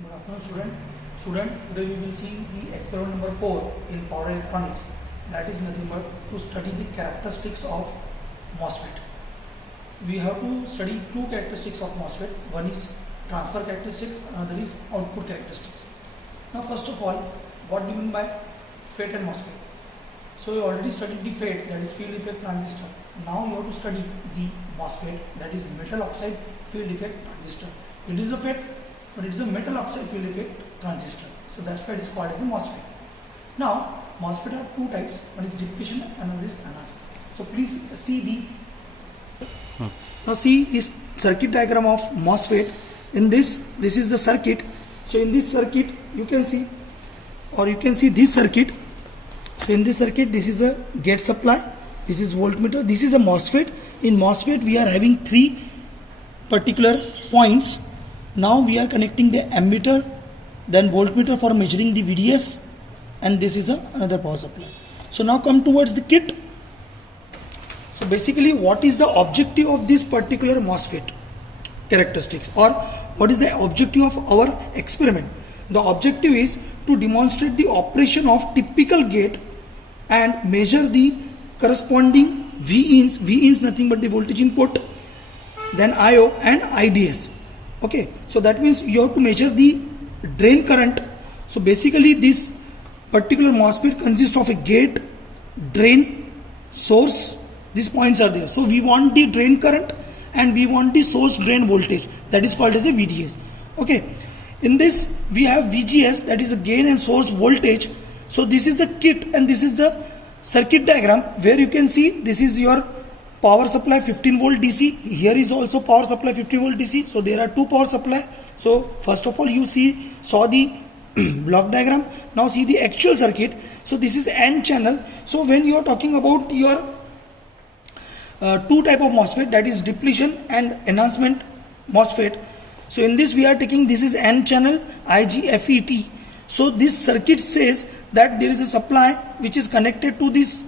Good afternoon, student. Today we will see the experiment number 4 in power electronics. That is nothing but to study the characteristics of MOSFET. We have to study two characteristics of MOSFET. One is transfer characteristics, another is output characteristics. Now first of all, what do you mean by FET and MOSFET? So you already studied the FET, that is field effect transistor. Now you have to study the MOSFET, that is metal oxide field effect transistor. It is a FET, but it is a metal oxide field effect transistor. So that's why it is called as a MOSFET. Now MOSFET have two types, one is depletion and one is enhancement. So please see now see this circuit diagram of MOSFET. In this is the circuit. So in this circuit you can see, or you can see this circuit. So in this circuit, this is a gate supply, this is voltmeter, this is a MOSFET. In MOSFET we are having three particular points. Now we are connecting the ammeter, then voltmeter for measuring the VDS, and this is another power supply. So now come towards the kit. So basically what is the objective of this particular MOSFET characteristics, or what is the objective of our experiment? The objective is to demonstrate the operation of typical gate and measure the corresponding V-ins. V-ins nothing but the voltage input, then I/O and IDS. Okay, so that means you have to measure the drain current. So basically this particular MOSFET consists of a gate, drain, source. These points are there. So we want the drain current and we want the source drain voltage, that is called as a VDS. Okay, in this we have VGS, that is the gain and source voltage. So this is the kit and this is the circuit diagram where you can see this is your power supply 15 volt DC. Here is also power supply 15 volt DC. So there are two power supply. So first of all you saw the block diagram. Now see the actual circuit. So this is the N channel. So when you are talking about your two type of MOSFET, that is depletion and enhancement MOSFET. So in this we are taking, this is N channel IGFET. So this circuit says that there is a supply which is connected to these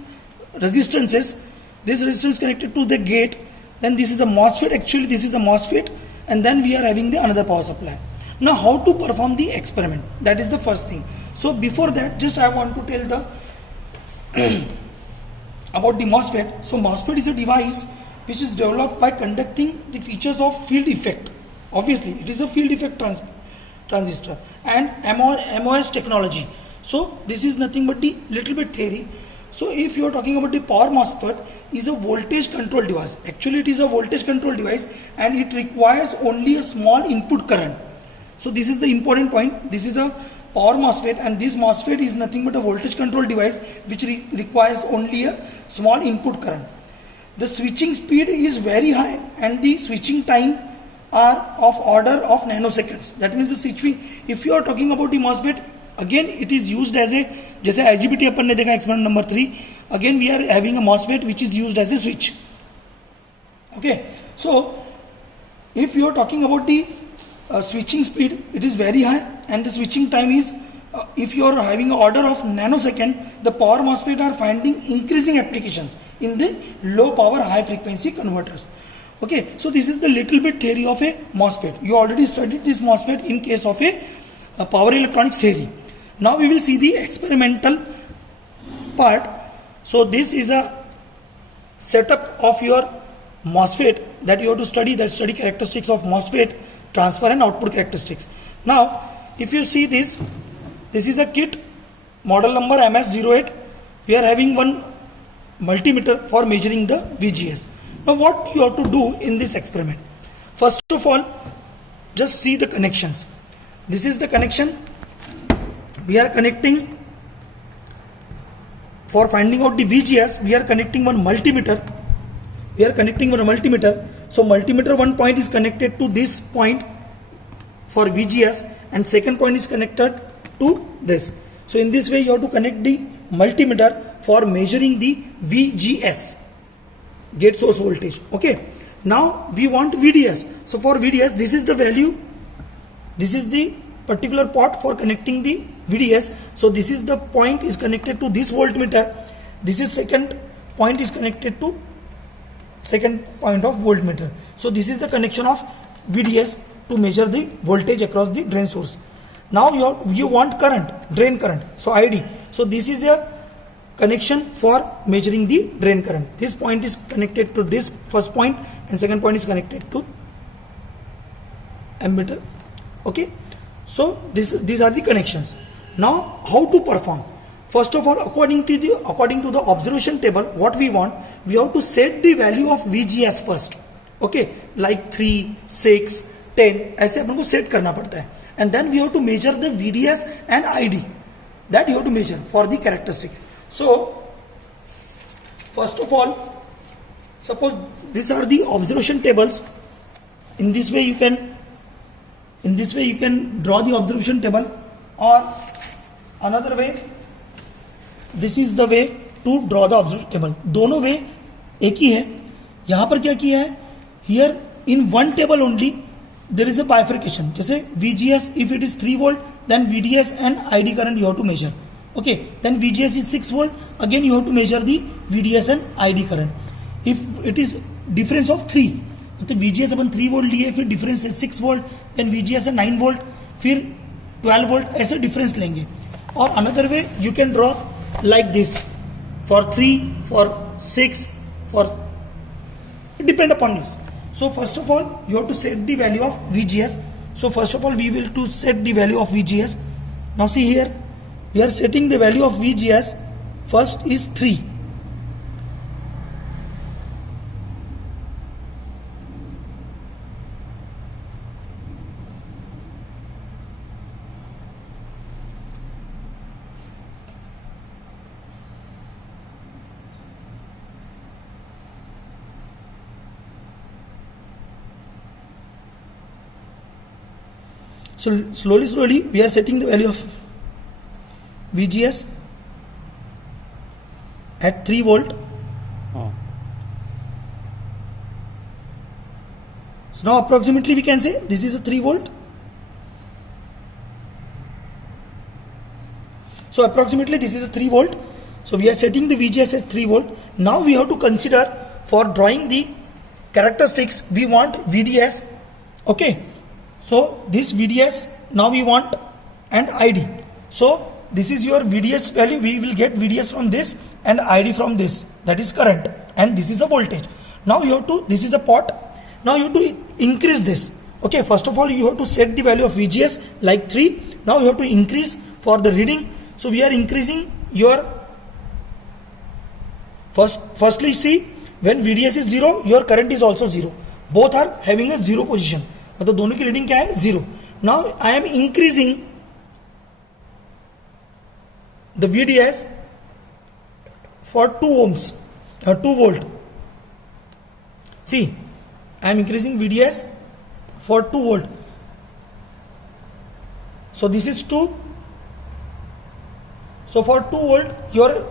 resistances. This resistance connected to the gate. Then this is a MOSFET. Actually this is a MOSFET, and then we are having the another power supply. Now how to perform the experiment? That is the first thing. So before that, just I want to tell the about the MOSFET. So MOSFET is a device which is developed by conducting the features of field effect. Obviously it is a field effect transistor and MOS technology. So this is nothing but the little bit theory. So if you are talking about the power MOSFET, is a voltage control device. Actually it is a voltage control device and it requires only a small input current. So this is the important point. This is a power MOSFET and this MOSFET is nothing but a voltage control device which requires only a small input current. The switching speed is very high and the switching time are of order of nanoseconds. That means the switching, if you are talking about the MOSFET, again it is used as a, जैसे IGBT अपन ने देखा experiment number 3, again we are having a MOSFET which is used as a switch. Okay, so if you are talking about the switching speed, it is very high and the switching time is, if you are having an order of nanosecond, the power MOSFET are finding increasing applications in the low power high frequency converters. Okay, so this is the little bit theory of a MOSFET. You already studied this MOSFET in case of a power electronics theory. Now we will see the experimental part. So this is a setup of your MOSFET that you have to study, that study characteristics of MOSFET, transfer and output characteristics. Now if you see this is a kit, model number MS08. We are having one multimeter for measuring the VGS. Now what you have to do in this experiment? First of all, just see the connections. This is the connection. We are connecting, for finding out the VGS, we are connecting one multimeter. So multimeter one point is connected to this point for VGS and second point is connected to this. So in this way you have to connect the multimeter for measuring the VGS, gate source voltage. Okay, now we want VDS. So for VDS, this is the value, this is the particular port for connecting the VDS. So this is the point is connected to this voltmeter. This is second point is connected to second point of voltmeter. So this is the connection of VDS to measure the voltage across the drain source. Now you want current, drain current, so ID. So this is a connection for measuring the drain current. This point is connected to this first point and second point is connected to ammeter. Okay, so these are the connections. Now how to perform? First of all, according to the observation table, what we want, we have to set the value of VGS first. Okay, like 3, 6, 10 ऐसे अपन को set करना पड़ता है. And then we have to measure the VDS and ID. That you have to measure for the characteristic. So first of all, suppose these are the observation tables. In this way you can draw the observation table, or another way, this is the way to draw the observation table. दोनों way एक ही है. यहाँ पर क्या किया है? Here in one table only there is a bifurcation. जैसे VGS, if it is 3 volt, then VDS and ID current you have to measure. Okay, then VGS is 6 volt, again you have to measure the VDS and ID current. If it is difference of 3, तो VGS अपन 3 volt लिए, फिर difference है 6 volt, then VGS है 9 volt, फिर 12 volt, ऐसे difference लेंगे. Or another way you can draw like this, for 3, for 6, for, it depend upon you. So first of all you have to set the value of VGS. So first of all we will to set the value of VGS. Now see here, we are setting the value of VGS. First is 3. So slowly we are setting the value of VGS at 3 volt. So now approximately we can say this is a 3 volt. So approximately this is a 3 volt. So we are setting the VGS as 3 volt. Now we have to consider for drawing the characteristics, we want VDS. Okay. So this VDS, now we want, and ID. So this is your VDS value. We will get VDS from this and ID from this. That is current, and this is the voltage. Now you have to, this is the pot. Now you have to increase this. Okay, first of all you have to set the value of VGS like 3. Now you have to increase for the reading. So we are increasing your, firstly see, when VDS is 0, your current is also 0. Both are having a 0 position. मतलब दोनों की reading क्या है? 0. Now I am increasing the VDS for 2 ohms, 2 volt. See, I am increasing VDS for 2 volt. So this is 2. So for 2 volt, your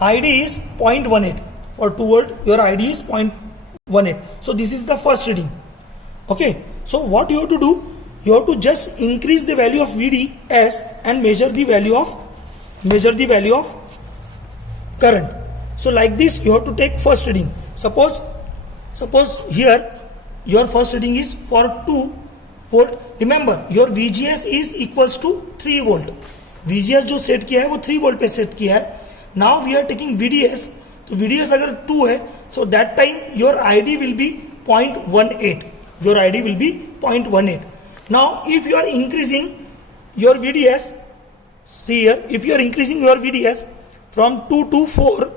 ID is 0.18. For 2 volt, your ID is 0.18. So this is the first reading. Okay. So what you have to do? You have to just increase the value of VDS and measure the value of current. So like this you have to take first reading. Suppose here your first reading is for 2 volt. Remember your VGS is equals to 3 volt. VGS जो set किया है वो 3 volt पे set किया है. Now we are taking VDS. तो VDS अगर 2 है, so that time your ID will be 0.18. Your ID will be 0.18. Now if you are increasing your VDS, see here, if you are increasing your VDS from 2 to 4,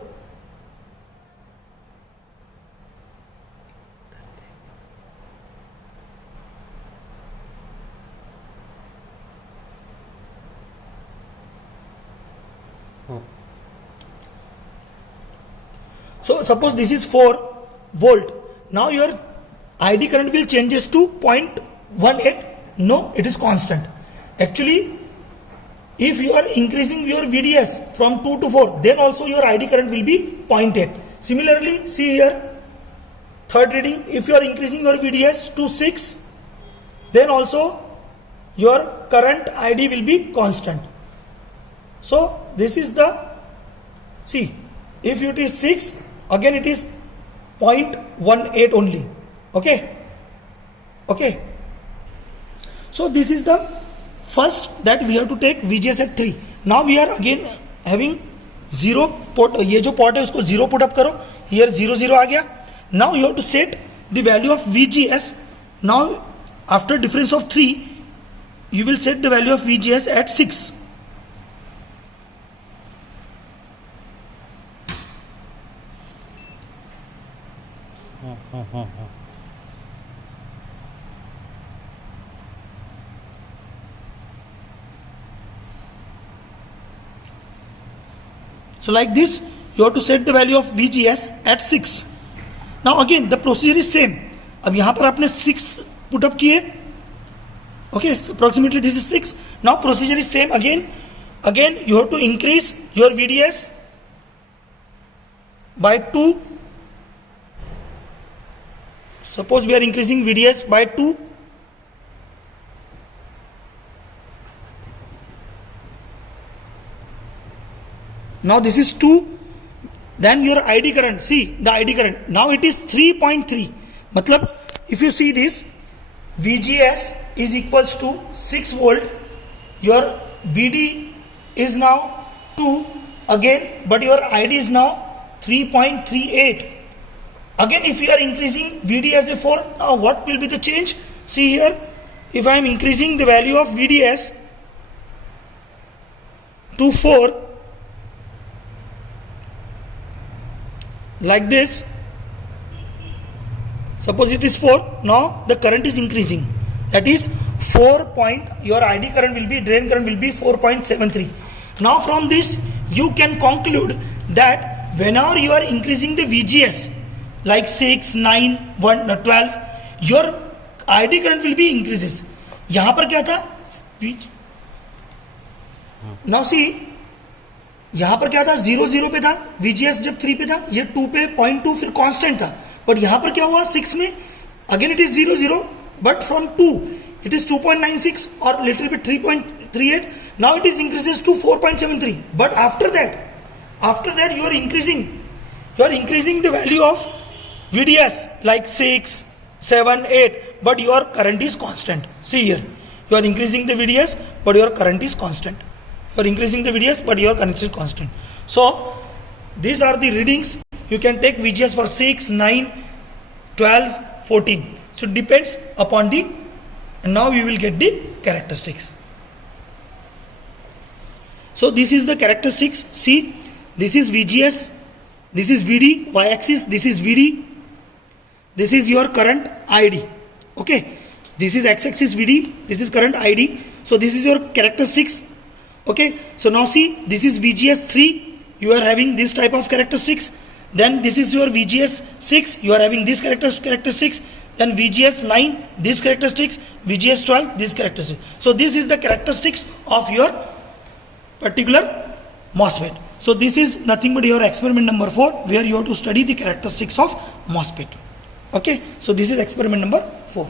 so suppose this is 4 volt. Now your ID current will changes to 0.18. No, it is constant. Actually, if you are increasing your VDS from 2 to 4, then also your ID current will be 0.8. Similarly, see here, third reading, if you are increasing your VDS to 6, then also your current ID will be constant. So this is the, see, if it is 6, again it is 0.18 only. Okay. So this is the first that we have to take VGS at 3. Now we are again having 0 put, ये जो pot है उसको 0 put up करो, here 0 0 आ गया. Now you have to set the value of VGS. Now after difference of 3 you will set the value of VGS at 6. So like this you have to set the value of VGS at 6. Now again the procedure is same. अब यहाँ पर आपने 6 put up किए. Okay, so approximately this is 6. Now procedure is same again. Again you have to increase your VDS by 2. Suppose we are increasing VDS by 2. Now this is 2. Then your ID current, see the ID current. Now it is 3.3. Matlab, if you see this, VGS is equals to 6 volt. Your VD is now 2 again, but your ID is now 3.38. Again, if you are increasing VD as a 4, now what will be the change? See here, if I am increasing the value of VDS to 4, like this, suppose it is 4, now the current is increasing. That is 4 point, your ID current will be, drain current will be 4.73. Now from this, you can conclude that whenever you are increasing the VGS, like 6, 9, 1, 12, your ID current will be increases. यहाँ पर क्या था? Now see, यहाँ पर क्या था? 0 0 पे था, VGS जब 3 पे था, ये 2 पे 0.2 फिर कांस्टेंट था. बट यहाँ पर क्या हुआ? 6 में again it is 0 0, but from 2 it is 2.96 or little bit 3.38. Now it is increases to 4.73. But after that you are increasing the value of VDS like 6, 7, 8, but your current is constant. See here, you are increasing the VDS, but your current is constant. You are increasing the VDS, but your current is constant. So these are the readings. You can take VGS for 6, 9, 12, 14. So it depends upon the, and now we will get the characteristics. So this is the characteristics. See, this is VGS, this is VD, y-axis, this is VD, this is your current ID. Okay, this is x-axis VD, this is current ID. So this is your characteristics. Okay, so now see, this is VGS 3, you are having this type of characteristics. Then this is your VGS 6, you are having this characteristics. Then VGS 9, these characteristics, VGS 12, these characteristics. So this is the characteristics of your particular MOSFET. So this is nothing but your experiment number 4, where you have to study the characteristics of MOSFET. Okay, so this is experiment number 4.